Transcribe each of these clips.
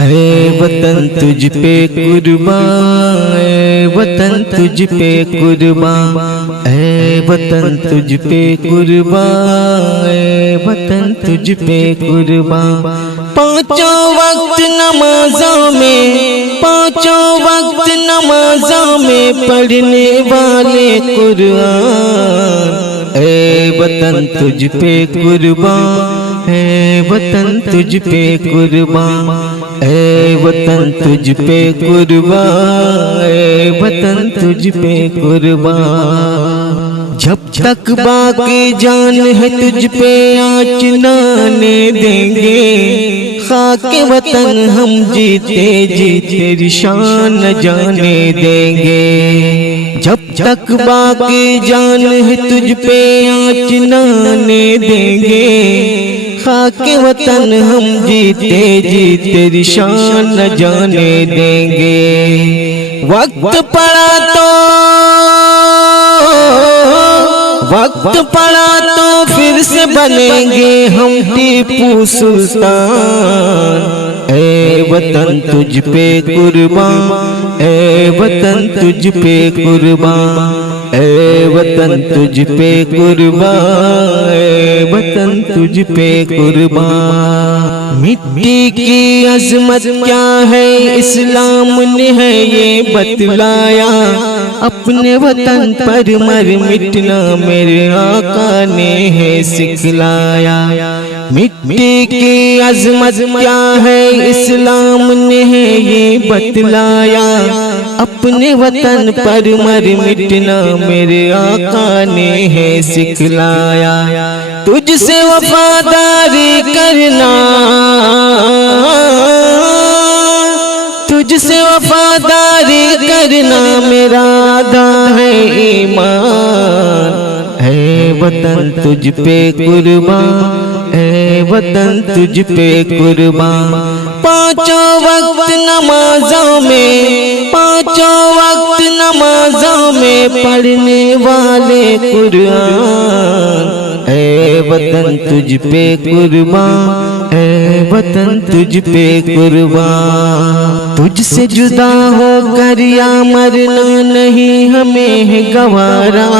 अरे वतन तुझ पे कुर्बान, ऐ वतन तुझ पे कुर्बान, ऐ वतन तुझ पे कुर्बान, ऐ वतन तुझ पे कुर्बान। पांचों वक्त नमाज़ों में, पांचों वक्त नमाज़ों में पढ़ने वाले कुरान। ऐ वतन तुझ पे कुर्बान, ऐ वतन तुझ पे कुर्बान, ऐ वतन तुझ पे कुर्बान, ऐ वतन तुझ पे कुर्बान। जब तक बाकी जान है तुझ पे आँच न आने देंगे, खाके वतन हम जीते जी तेरी शान न जाने देंगे। जब तक बाकी जान है तुझ पे आँच न आने देंगे, खाके वतन हम जीते जी तेरी शान न जाने देंगे। वक्त पड़ा तो, वक्त पड़ा तो फिर से बनेंगे हम टीपू सुल्तान। ऐ वतन तुझ पे कुर्बान, ऐ वतन तुझ पे कुर्बान, ऐ वतन तुझ पे कुर्बान, ऐ वतन तुझ पे कुर्बान। मिट्टी की अजमत क्या है इस्लाम ने है ये बतलाया, अपने वतन पर मर मिटना मेरे आका ने है सिखलाया। मिट्टी की अजमत क्या है इस्लाम ने है ये बतलाया, अपने वतन पर मर मिटना मेरे आका ने है सिखलाया। तुझसे वफादारी करना, तुझसे वफादारी करना मेरा आधा है ईमान। है वतन तुझ पे कुर्बान, है वतन तुझ पे कुर्बान। पांचों वक्त नमाज़ों में, पांचों वक्त नमाज़ों में पढ़ने वाले कुरान। है वतन तुझ पे कुर्बान, है वतन तुझ पे कुर्बान। तुझसे जुदा होकर या मरना नहीं हमें है गवारा,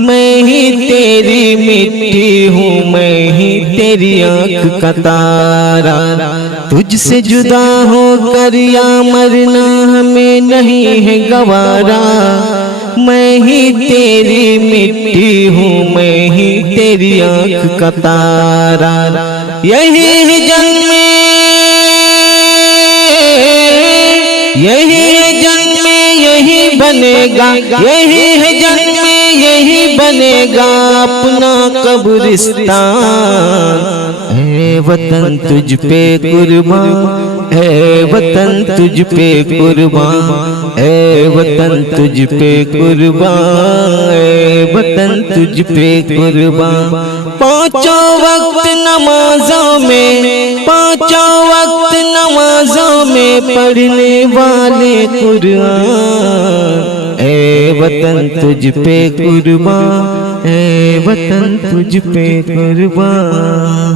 मैं ही तेरी मिट्टी हूँ, मैं ही तेरी आँख का तारा। तुझसे जुदा होकर या मरना हमें नहीं है गवारा, मैं ही तेरी मिट्टी हूँ, मैं ही तेरी आँख का तारा। यही है जन्मे, यही है जन्मे यही बनेगा, यही है जन्मे यही बनेगा अपना कब्रिस्तान। है वतन तुझ पे कुर्बान, है वतन तुझ पे कुर्बान, है वतन तुझ पे कुर्बान, है वतन तुझ पे कुर्बान। पांचों वक्त नमाज़ों में, पांचों वक्त नमाज़ों में पढ़ने वाले कुरान। ऐ वतन तुझ पे कुर्बान, ऐ वतन तुझ पे कुर्बान।